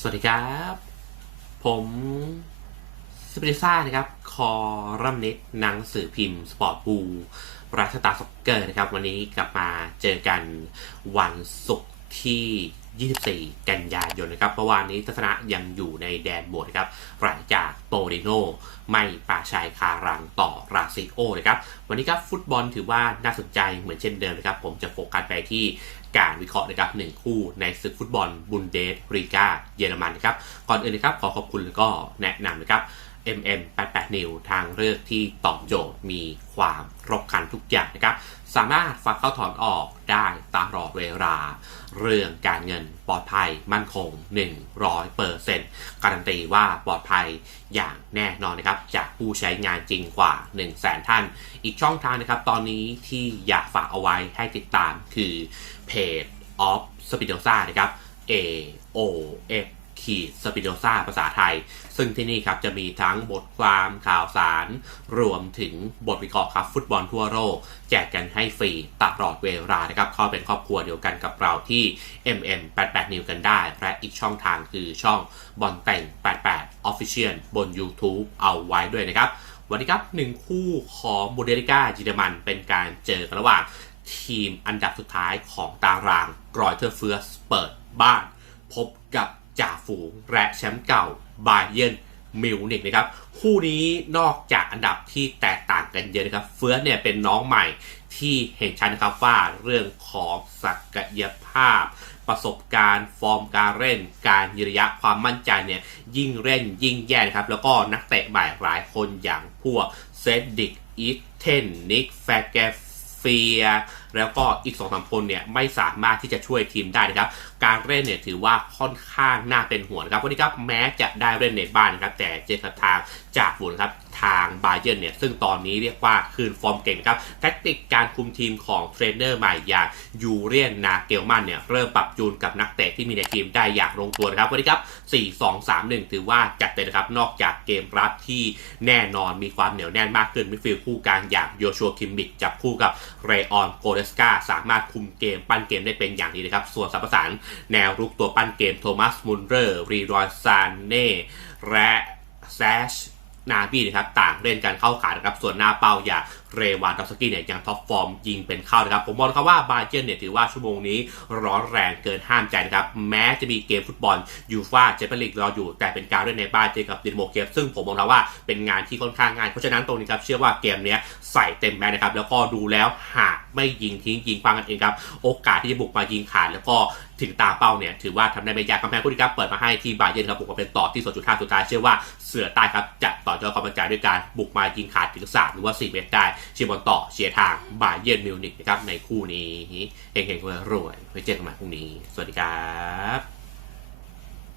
สวัสดีครับ ผมสเปริซ่านะครับ คอรัมนิดหนังสือพิมพ์ สปอร์ตบูรัชตาสกเกอร์นะครับ วันนี้กลับมาเจอกันวันศุกร์ที่ 24 กันยายนนะครับเมื่อวานนี้ทัศนะยังอยู่ในแดนบวกนะครับหลังจากโตริโนไม่ปาชายคารังต่อราซิโอนะครับวันนี้ครับฟุตบอลถือว่าน่าสนใจเหมือนเช่นเดิมนะครับผมจะโฟกัสไปที่การวิเคราะห์นะครับหนึ่งคู่ในศึกฟุตบอลบุนเดสรีกาเยอรมันนะครับก่อนอื่นนะครับขอขอบคุณแล้วก็แนะนำนะครับ MM 88 New ทางเลือกที่ตอบโจทย์มีความรบคันทุกอย่างนะครับ สามารถฝากเข้าถอนออกได้ตามรอเวลา เรื่องการเงินปลอดภัยมั่นคง 100%การันตีว่าปลอดภัยอย่างแน่นอนนะครับ จากผู้ใช้งานจริงกว่า 1 0 0 0 0แท่าน อีกช่องทางนะครับ ตอนนี้ที่อยากฝากเอาไว้ให้ติดตามคือเพจ of Spinoza นะครับ A O F ขีดสปิโนซาภาษาไทย ซึ่งที่นี่ครับจะมีทั้งบทความข่าวสาร รวมถึงบทวิเคราะห์ครับฟุตบอลทั่วโลกแจกกันให้ฟรีตลอดเวลานะครับเข้าเป็นครอบครัวเดียวกันกับเราที่ MM 88 New กันได้ และอีกช่องทางคือช่องบอลแต่ง 88 Official บน YouTube เอาไว้ด้วยนะครับ วันนี้ครับหนึ่งคู่ของบูเดลิก้าเยอรมันเป็นการเจอกันระหว่างทีมอันดับสุดท้ายของตารางรอยเทอร์เฟือสเปิดบ้าน พบกับ จ่าฝูงและแชมป์เก่าบาเยนมิวนิกนะครับ คู่นี้นอกจากอันดับที่แตกต่างกันเยอะนะครับ เฟืร์สเนี่ยเป็นน้องใหม่ที่เห็นชัดนะครับว่าเรื่องของศักยภาพ ประสบการณ์ฟอร์มการเล่น การยืนระยะความมั่นใจเนี่ยยิ่งเล่นยิ่งแย่นะครับ แล้วก็นักเตะใหม่หลายคนอย่างพวกเซดดิกอีเทนนิกแฟแกเฟีย แล้วก็อีกสองสามคนเนี่ยไม่สามารถที่จะช่วยทีมได้นะครับ การเล่นเนี่ยถือว่าค่อนข้างน่าเป็นห่วงนะครับวันนี้ครับแม้จะได้เล่นในบ้านนะครับแต่เจอกับทางจากบุญครับ ทางบาเย r n เนี่ยซึ่งตอนนี้เรียกว่าคืนฟอร์มเก่งครับแทคติกการคุมทีมของเทรนเนอร์ใหม่อย่างยูเรียนนาเกลมันเนี่ยเริ่มปรับจูนกับนักเตะที่มีในทีมได้อย่างลงตัวนะครับวันนี้ครับ 4 2 3 1 ถือว่าจัดเต็มนะครับนอกจากเกมรับที่แน่นอนมีความเหนียวแน่นมากขึ้นมิดฟิลด์คู่กลางอย่างโยชัวคิมมิกจับคู่กับเรออนโกเดสกาสามารถคุมเกมปั้นเกมได้เป็นอย่างดีนะครับส่วนสัมประสานแนวรุกตัวปั้นเกมโทมัสมุนเรอร์รีรอยซานเน่และแซช นาบีนะครับต่างเล่นการเข้าขานะครับส่วนหน้าเป้าอย่าง เรวานดอฟสกี้เนี่ยยังท็อปฟอร์มยิงเป็นเข้านะครับ ผมมองครับว่าบาเจ r n เนี่ยถือว่าชั่วโมงนี้ร้อนแรงเกินห้ามใจนะครับ แม้จะมีเกมฟุตบอลยูฟ่าเจเปนลีกรออยู่ แต่เป็นการเล่นในบ้านเจอกับดินโมเกฟซึ่งผมมองแล้วว่าเป็นงานที่ค่อนข้างง่ายเพราะฉะนั้นตรงนี้ครับเชื่อว่าเกมนี้ใส่เต็มแม็กนะครับแล้วก็ดูแล้วหากไม่ยิงทิ้งยิงฟังกันเองครับโอกาสที่จะบุกมายิงขาดแล้วก็ถึงตาเป้าเนี่ยถือว่าทำได้ไม่ยากกำแพงคู่นี้ครับเปิดมาให้ที่บาเย r n ครับบุกมาเป็นต่อที่2.5สุดท้ายเชื่อว่าเสือใต้ครับจะต่อยอดความมั่นใจด้วยการบุกมายิงขาดถึง3หรือว่า 4 เมตรได้ชียร์บอลต่อเชียร์ทางบาเย r n มิวนิกนะครับในคู่นี้เฮงๆรวยๆไว้เจอกันใหม่พรุ่งนี้ สวัสดีครับ